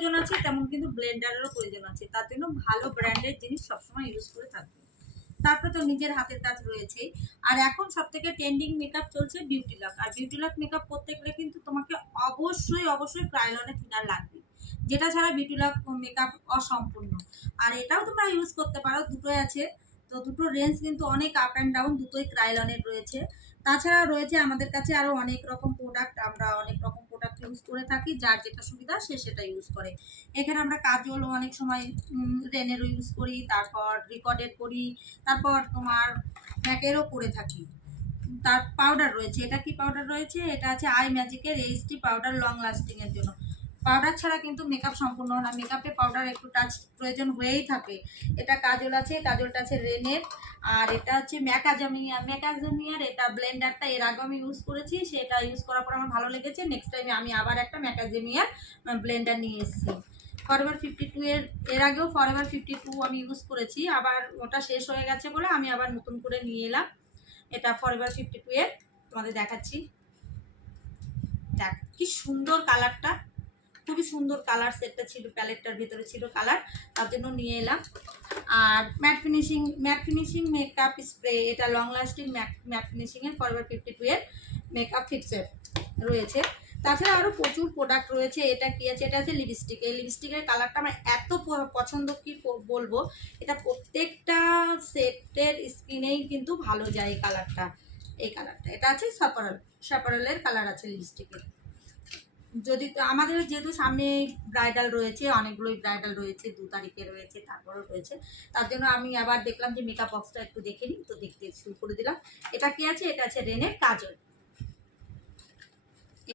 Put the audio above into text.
প্রয়োজন আছে তেমন কিন্তু ব্লেন্ডারেরও প্রয়োজন আছে, তার জন্য ভালো ব্র্যান্ডের জিনিস সবসময় ইউজ করে থাকবে। তারপরে তো নিজের হাতের কাজ রয়েছে। আর এখন সব থেকে ট্রেন্ডিং মেকআপ চলছে বিউটি লক। আর বিউটি লক মেকআপ করতে গেলে কিন্তু তোমাকে অবশ্যই ক্রায়োলনের থিনার লাগবে, যেটা ছাড়া বিউটি লক মেকআপ অসম্পূর্ণ। আর এটাও তোমরা ইউজ করতে পারো, দুটোই আছে। তো দুটো রেঞ্জ কিন্তু অনেক আপ অ্যান্ড ডাউন, দুটোই ক্রায়োলনের রয়েছে। তাছাড়া রয়েছে আমাদের কাছে আরও অনেক রকম প্রোডাক্ট, আমরা অনেক রকম প্রোডাক্ট ইউজ করে থাকি, যার যেটা সুবিধা সে সেটা ইউজ করে। এখানে আমরা কাজলও অনেক সময় রেনেরও ইউজ করি, তারপর রিকর্ডের করি, তারপর তোমার ম্যাকেরও করে থাকি। তার পাউডার রয়েছে, এটা কি পাউডার রয়েছে, এটা আছে আই ম্যাজিকের এইচডি পাউডার, লং লাস্টিংয়ের জন্য। পাউডার ছাড়া কিন্তু মেকআপ সম্পূর্ণ না, মেকআপে পাউডার একটু টাচ প্রয়োজন হয়েই থাকে। এটা কাজল আছে, কাজলটা আছে রেনের। আর এটা হচ্ছে ম্যাকাজেমিয়ার এটা ব্লেন্ডারটা এর আগে আমি ইউজ করেছি, সেটা ইউজ করার পর আমার ভালো লেগেছে। নেক্সট টাইমে আমি আবার একটা ম্যাকাজেমিয়ার ব্লেন্ডার নিয়ে এসেছি। ফরএভার 52 এর আগেও ফরএভার 52 আমি ইউজ করেছি, আবার ওটা শেষ হয়ে গেছে বলে আমি আবার নতুন করে নিয়ে এলাম। এটা ফরএভার 52 এর তোমাদের দেখাচ্ছি। দেখ কি সুন্দর কালারটা, খুবই সুন্দর কালার সেটটা ছিল, প্যালেটটার ভিতরে ছিল কালার, তার জন্য নিয়ে এলাম। আর ম্যাট ফিনিশিং মেকআপ স্প্রে, এটা লং লাস্টিং ম্যাট ফিনিশিংয়ের ফরএভার 52 এর মেকআপ ফিক্সার রয়েছে। তাছাড়া আরও প্রচুর প্রোডাক্ট রয়েছে। এটা কি আছে, এটা আছে লিপস্টিক। এই লিপস্টিকের কালারটা আমার এত পছন্দ কি বলবো, এটা প্রত্যেকটা সেটের স্কিনেই কিন্তু ভালো যায় এই কালারটা। এটা আছে সাপারালের কালার আছে লিপস্টিকের। যদি আমাদের যেহেতু সামনে ব্রাইডাল রয়েছে, অনেকগুলোই ব্রাইডাল রয়েছে, 2 তারিখে রয়েছে, তারপরেও রয়েছে, তার জন্য আমি আবার দেখলাম যে মেকআপ বক্সটা একটু দেখে নিই, তো দেখতে শুরু করে দিলাম। এটা কি আছে, এটা আছে রেনের কাজল।